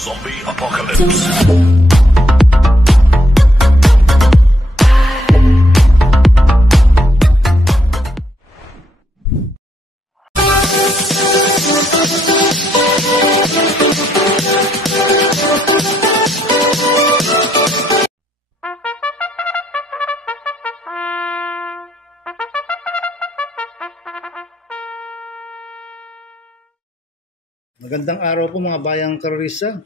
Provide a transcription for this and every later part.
Zombie Apocalypse. Magandang araw po mga bayang karerista.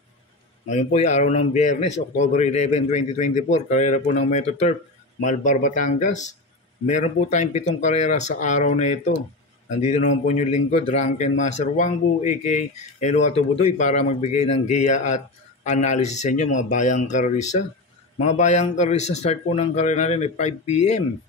Ngayon po ay araw ng Biyernes, October 11, 2024. Karera po ng Metro Turf, Malbar, Batangas. Meron po tayong 7 karera sa araw na ito. Nandito naman po yung lingkod, Drunken Master Wangbu, a.k.a. Elo Atubudoy, para magbigay ng giya at analysis sa inyo mga bayang karerista. Mga bayang karerista, start po ng karera natin ay 5 p.m.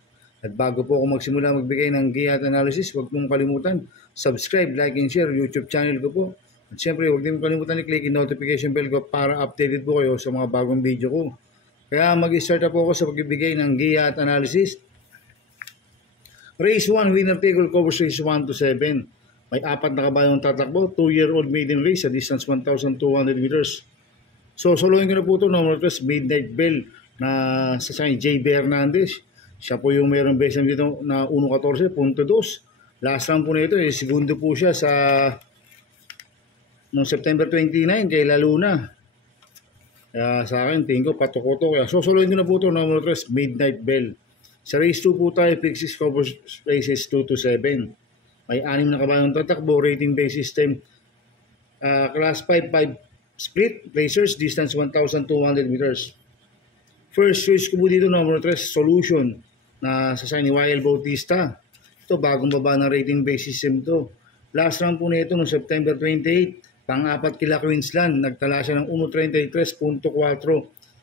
At bago po ako magsimula magbigay ng giya at analysis, huwag mong kalimutan, subscribe, like, and share YouTube channel ko po. At syempre, huwag din kalimutan i-click yung notification bell ko para updated po kayo sa mga bagong video ko. Kaya mag-start na po ako sa pagbibigay ng giya at analysis. Race 1, winner take all covers race 1 to 7. May 4 na kabayong tatakbo, 2-year-old maiden race sa distance 1,200 meters. So, soloin ko na po ito, number 3, Midnight Bell na sa J.B. Hernandez. Siya po yung mayroong best dito na 1.14.2. Last round po na ito, segundo po siya sa noong September 29 kay Laluna. Kaya sa akin, tingin ko patok to. Kaya sosoloin ko na po ito, number 3, Midnight Bell. Sa race 2 po tayo, pick 6 covers races 2 to 7. May 6 na kabayong tatakbo, rating based system. Class 5 split, racers, distance 1,200 meters. First choice ko po dito, number 3, Solution, na sa ni YL Bautista. Ito, bagong baba ng rating based system to. Last round po na ito, noong September 28, pang-4 kila Queensland, nagtala siya ng 1.33.4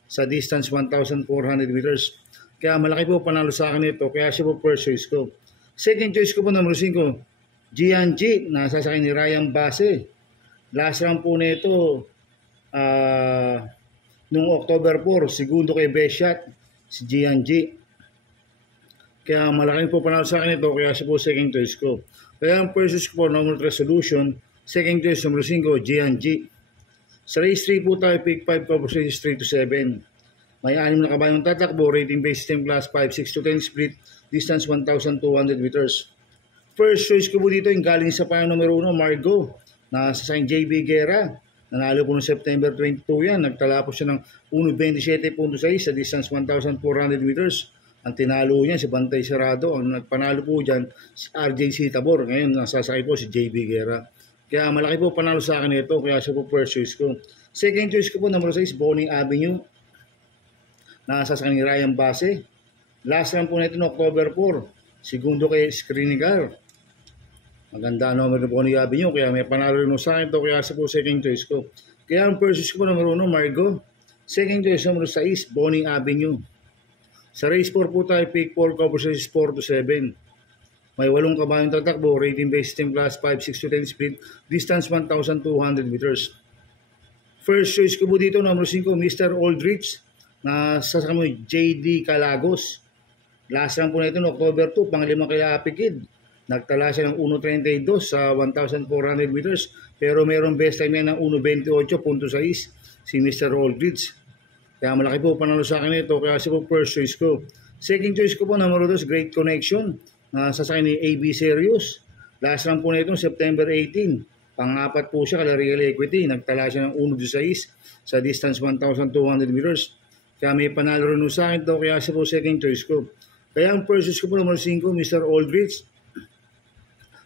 sa distance 1,400 meters. Kaya malaki po panalo sa akin ito, kaya siya po first choice ko. Second choice ko po, number 5, Gianji, nasasakay ni Ryan Base. Last round po na ito, noong October 4, segundo kay best shot, si Gianji. Kaya malaki po panalo sa akin ito, kaya siya po second choice ko. Kaya ang first choice ko po, number 3, Solution. Second choice, number 5, Gianji. Sa race 3 po tayo, pick 5 covers races 3 to 7. May 6 na kabayong tatakbo, rating based system class 5, 6 to 10 split, distance 1,200 meters. First choice ko po dito, yung galing sa payong numero 1, Margo, na sa JB Guerra. Nanalo po noong September 22 yan. Nagtala po siya ng 1.27.6 sa distance 1,400 meters. Ang tinalo niya si Bantay Sarado. Ang nagpanalo po dyan si RJC Tabor. Ngayon nasasakay po si JB Guerra. Kaya malaki po panalo sa akin ito. Kaya siya po first choice ko. Second choice ko po, number 6, Boning Avenue. Nasasakay ni Ryan Base. Last round po na ito no October 4. Segundo kay Skrinigar. Maganda number na Boning Avenue. Kaya may panalo rin sa akin ito. Kaya siya po second choice ko. Kaya ang first choice ko po, number 1, Margo. Second choice, number 6, Boning Avenue. Sa race 4 po tayo, pick 4 covers races 4 to 7. May 8 kabayong tatakbo, rating based system class 5, 6 to 10 split, distance 1,200 meters. First choice ko po dito, number 5, Mr. Aldrich, na sa JD Calagos. Last round po na ito, no October 2, pang-5 kay Happy Kid. Nagtala siya ng 1.32 sa 1,400 meters, pero mayroong best time yan ng 1.28.6 si Mr. Aldrich. Kaya malaki po panalo sa akin ito, kaya siya po first choice ko. Second choice ko po, number 2, Great Connection, na sasakay ni AB Serious. Last round po na ito, September 18. Pang-4 po siya, kala Real Equity. Nagtala siya ng 1.16 sa distance 1,200 meters. Kaya may panalo rin sa akin ito, kaya siya po second choice ko. Kaya ang first choice ko po, number 5, Mr. Aldrich.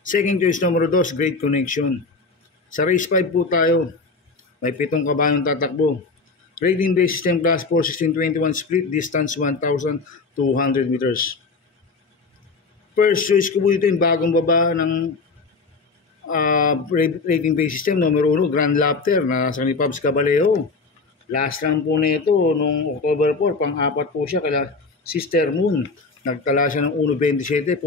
Second choice, number 2, Great Connection. Sa race 5 po tayo, may 7 kabayong tatakbo. Rating based system class 4, 1621 split, distance 1,200 meters. First choice ko po dito yung bagong baba ng rating based system, number 1, Grand Laughter, na sa ni Pabs Caballero. Last round po na ito, noong October 4, pang-4 po siya, kaya Sister Moon. Nagtala siya ng 1.27.8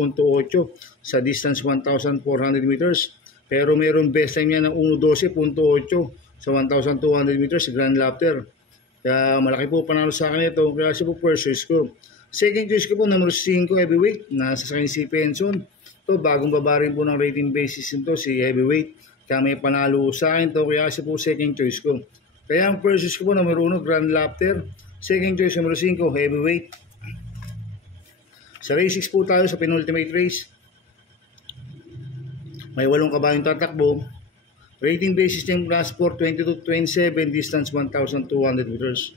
sa distance 1,400 meters. Pero mayroong best time niya ng 1.12.8 sa 1,200 meters, Grand Laughter. Kaya malaki po panalo sa akin ito, kaya siya po first choice ko. Second choice ko po, number 5, Heavyweight, nasa sa si Penson. Ito, bagong baba rin po ng rating basis ito, si Heavyweight. Kaya may panalo sa akin ito, kaya siya po second choice ko. Kaya ang first choice ko po, number 1, Grand Laughter. Second choice, number 5, Heavyweight. Sa race 6 po tayo sa penultimate race. May 8 kabayong tatakbo. Rating basis ng class 4, 22-27, distance 1,200 meters.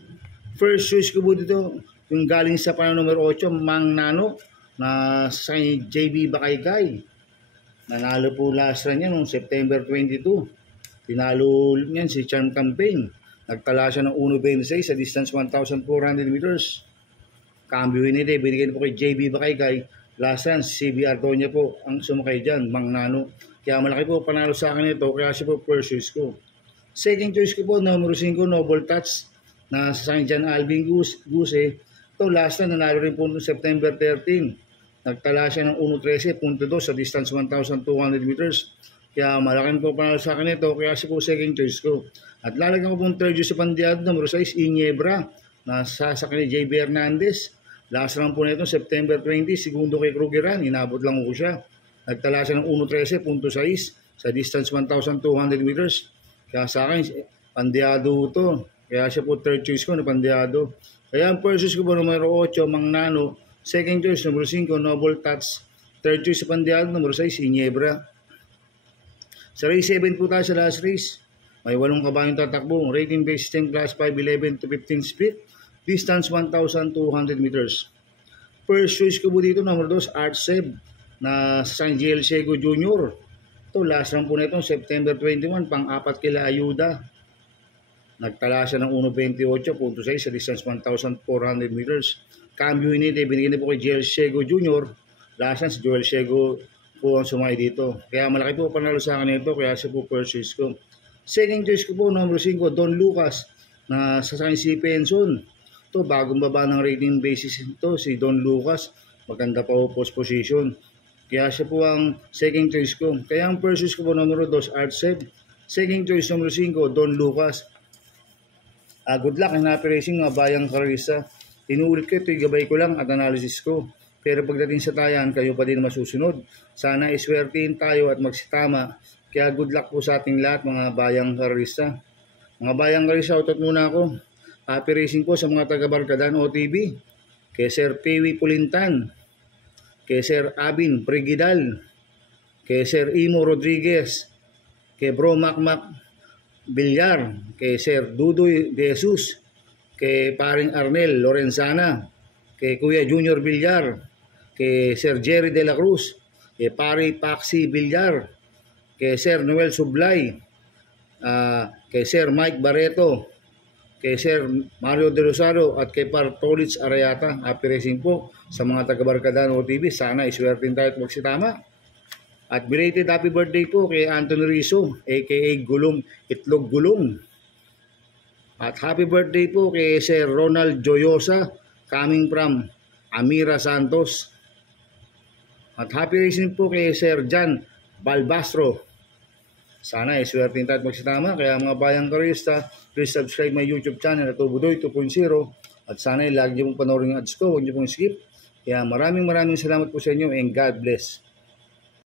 First choice ko po dito, yung galing sa panalo numero 8, Mang Nano, na sa JB Bakaykay. Nanalo po last run niya noong September 22. Tinalo niyan si Charm Campaign. Nagtala siya ng 1.26 sa distance 1,400 meters. Cambio nito, binigay po kay JB Bakaykay. Last run, CBR niya po ang sumakay dyan, Mang Nano. Kaya malaki po panalo sa akin ito, kaya siya po first choice ko. Second choice ko po, numero 5, Noble Touch, na sa akin dyan, Alvin Guse. Ito, last run, nanalo rin po noong September 13. Nagtala siya ng 1.13.2 sa distance 1,200 meters. Kaya malaking po panalo sa akin ito, kaya siya po second choice ko. At lalagyan ko pong third choice sa pandiado, numero 6, Iniebra, na sa akin ni JB Hernandez. Last round po nito, September 20, segundo kay Krugeran, inabot lang ko siya. Nagtala siya ng 1.13.6 sa distance 1,200 meters. Kaya sa akin, pandiado ito. Kaya siya po third choice ko na pandiado. Kaya ang first choice ko po, numero 8, Mang Nano. Second choice, numero 5, Noble Touch. Third choice sa pandiado, numero 6, Iniebra. Sa race 7 po tayo sa last race. May 8 kabayong tatakbo. Rating based system class 5, 11 to 15 speed. Distance 1,200 meters. First choice ko po dito, number 2, Art Seb, na sa San GL Sego Jr. Ito, last run po na ito, September 21, pang-apat kila Ayuda. Nagtala siya ng 1.28.6 sa distance 1,400 meters. Cambio nito, binigyan po kay GL Sego Jr. Last run, si Joel Sego po ang sumay dito. Kaya malaki po panalo sa akin ito, kaya siya po first choice ko. Second choice ko po, number 5, Don Lucas, na sa akin si Penson. Ito, bagong baba ng rating basis ito, si Don Lucas. Maganda pa po post position. Kaya siya po ang second choice ko. Kaya ang first choice ko po, number 2, Art Seb. Second choice, number 5, Don Lucas. Good luck in happy racing, mga bayang karista. Inuulit ko ito, gabay ko lang at analysis ko. Pero pagdating sa tayan, kayo pa din masusunod. Sana iswertihin tayo at magsitama. Kaya good luck po sa ating lahat, mga bayang karista. Mga bayang karista, shoutout muna ako. Happy racing po sa mga taga-Barkadan OTV. Kay Sir Pewi Pulintan. Kay Sir Abin Prigidal. Kay Sir Imo Rodriguez. Kay Bro Macmac Villar. Kay Sir Dudoy De Jesus. Kay Paring Arnel Lorenzana. Kay Kuya Junior Villar. Kay Sir Jerry De La Cruz, kay Pari Paxi Villar, kay Sir Noel Sublay, kay Sir Mike Barreto, kay Sir Mario De Rosario at kay Partolits Arayata. Happy racing po sa mga taga-Barkadan OTV. Sana iswertin tayo at magsitama. At belated happy birthday po kay Anthony Rizzo, aka Gulong Itlog Gulong. At happy birthday po kay Sir Ronald Joyosa, coming from Amira Santos. At happy racing po kay Sir Jan Balbastro. Sana iswertin tayo at magsitama. Kaya mga bayang karista, please subscribe my YouTube channel at Tubudoy 2.0. At sana lagi niyo pong panoorin yung ads ko, huwag niyo pong skip. Kaya maraming salamat po sa inyo and God bless.